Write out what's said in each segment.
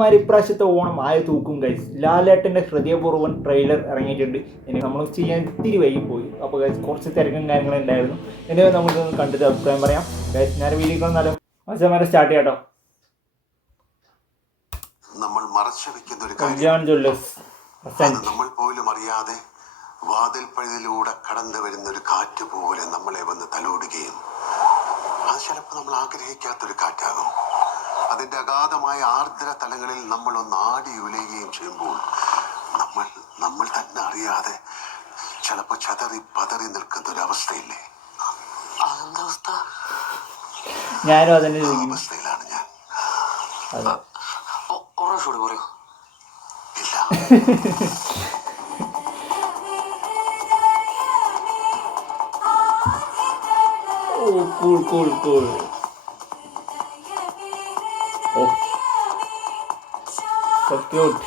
പറഞ്ഞമാതിരി ഇപ്രാവശ്യത്തെ ഓണം ആയ തൂക്കും ഗൈസ്. ലാലേട്ടൻ്റെ ഹൃദയപൂർവ്വം ട്രെയിലർ ഇറങ്ങിയിട്ടുണ്ട്. ഇനി നമ്മൾ ചെയ്യാൻ ഇത്തിരി വൈകിപ്പോയി. അപ്പോൾ ഗൈസ് കുറച്ച് തിരക്കും കാര്യങ്ങളും ഉണ്ടായിരുന്നു. ഇനി നമുക്കൊന്ന് കണ്ടിട്ട് അഭിപ്രായം പറയാം ഗൈസ്. ഞാൻ വീഡിയോ വന്നാലും മത്സരം സ്റ്റാർട്ട് ചെയ്യാം കേട്ടോ. നമ്മൾ മറച്ചു വെക്കുന്ന ഒരു കല്യാൺ ജ്വല്ലേഴ്സ് നമ്മൾ പോലും അറിയാതെ വാതിൽപ്പഴുതിലൂടെ കടന്നു വരുന്ന ഒരു കാറ്റ് പോലെ നമ്മളെ വന്ന് തലോടുകയും അത് ചിലപ്പോൾ നമ്മൾ ആഗ്രഹിക്കാത്തൊരു കാറ്റാകും. അതിൻ്റെ അഗാധമായ ആർദ്ര തലങ്ങളിൽ നമ്മൾ ഒന്ന് ആടി ഉലയുകയും ചെയ്യുമ്പോൾ നമ്മൾ തന്നെ അറിയാതെ ചിലപ്പോൾ ചതറി പതറി നിൽക്കുന്ന ഒരു അവസ്ഥയില്ലേ? അവസ്ഥ ഞാനും അതിൻ്റെ അവസ്ഥയിലാണ് ഞാൻ. പറയൂ ഇല്ല. Oh, cool. Oh, so cute.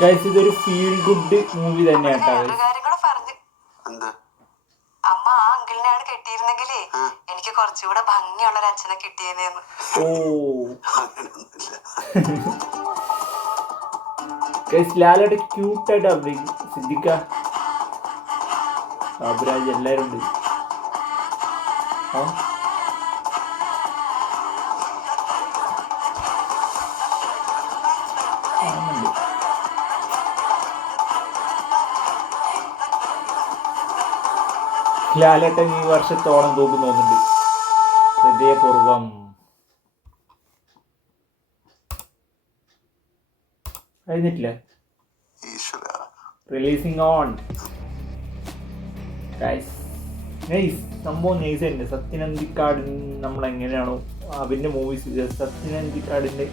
Guys ഇതൊരു ഫീൽ ഗുഡ് മൂവി തന്നെയാണ് കേട്ടോ. അമ്മ ആ അങ്കിളിനെയാണ് കെട്ടിയിരുന്നെങ്കിലേ എനിക്ക് കുറച്ചുകൂടെ ഭംഗിയുള്ള ഒരു അച്ഛനെ കിട്ടിയേനെന്ന്. ലാലയുടെ ക്യൂട്ടായിട്ട് അഭിനയിക്കും. സിദ്ദിഖ, ബാബുരാജ് എല്ലാവരും ഉണ്ട്. ലാലേട്ടൻ ഈ വർഷത്തോളം തൂക്കും തോന്നുന്നുണ്ട്. ഹൃദയപൂർവ്വം കഴിഞ്ഞിട്ടില്ല. Releasing on guys. നൈസ് സംഭവം നൈസ് ഉണ്ട്. സത്യനന്ദിക്കാടിന് നമ്മളെങ്ങനെയാണോ അവൻ്റെ മൂവീസ്, സത്യനന്ദിക്കാടിൻ്റെ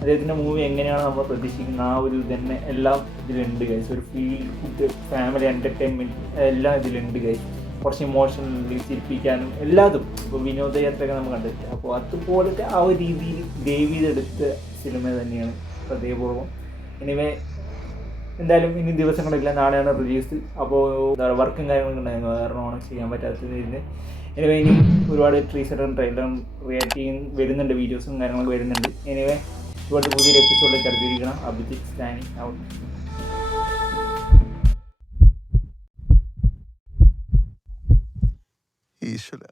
അദ്ദേഹത്തിൻ്റെ മൂവി എങ്ങനെയാണോ നമ്മൾ പ്രതീക്ഷിക്കുന്നത് ആ ഒരു തന്നെ എല്ലാം ഇതിലുണ്ട് ഗൈസ്. ഒരു ഫീൽ ഗുഡ് ഫാമിലി എൻ്റർടൈൻമെൻറ്റ് എല്ലാം ഇതിലുണ്ട് ഗൈസ്. കുറച്ച് ഇമോഷണലി ചിരിപ്പിക്കാനും എല്ലാതും. ഇപ്പോൾ വിനോദയാത്രയൊക്കെ നമ്മൾ കണ്ടിട്ട് അപ്പോൾ അതുപോലത്തെ ആ ഒരു രീതിയിൽ ദേവിയെടുത്ത സിനിമ തന്നെയാണ് ഹൃദയപൂർവ്വം. എനിവേ എന്തായാലും ഇനി ദിവസങ്ങളില്ല, നാളെയാണ് റിലീസ്. അപ്പോൾ വർക്കും കാര്യങ്ങളൊക്കെ ഉണ്ടായിരുന്നു, കാരണമാണ് ചെയ്യാൻ പറ്റാത്തതിന്. എനിവേ ഇനി ഒരുപാട് ട്രീസറും ട്രെയിലറും റിയാക്ടിങ് വരുന്നുണ്ട്, വീഡിയോസും കാര്യങ്ങളൊക്കെ വരുന്നുണ്ട്. എനിവേ ഒരുപാട് പുതിയൊരു എപ്പിസോഡിലേക്ക് അടുത്തിരിക്കണം. അഭിജിത്ത് സ്റ്റാനിങ് ഔട്ട്. ഈശ്വര.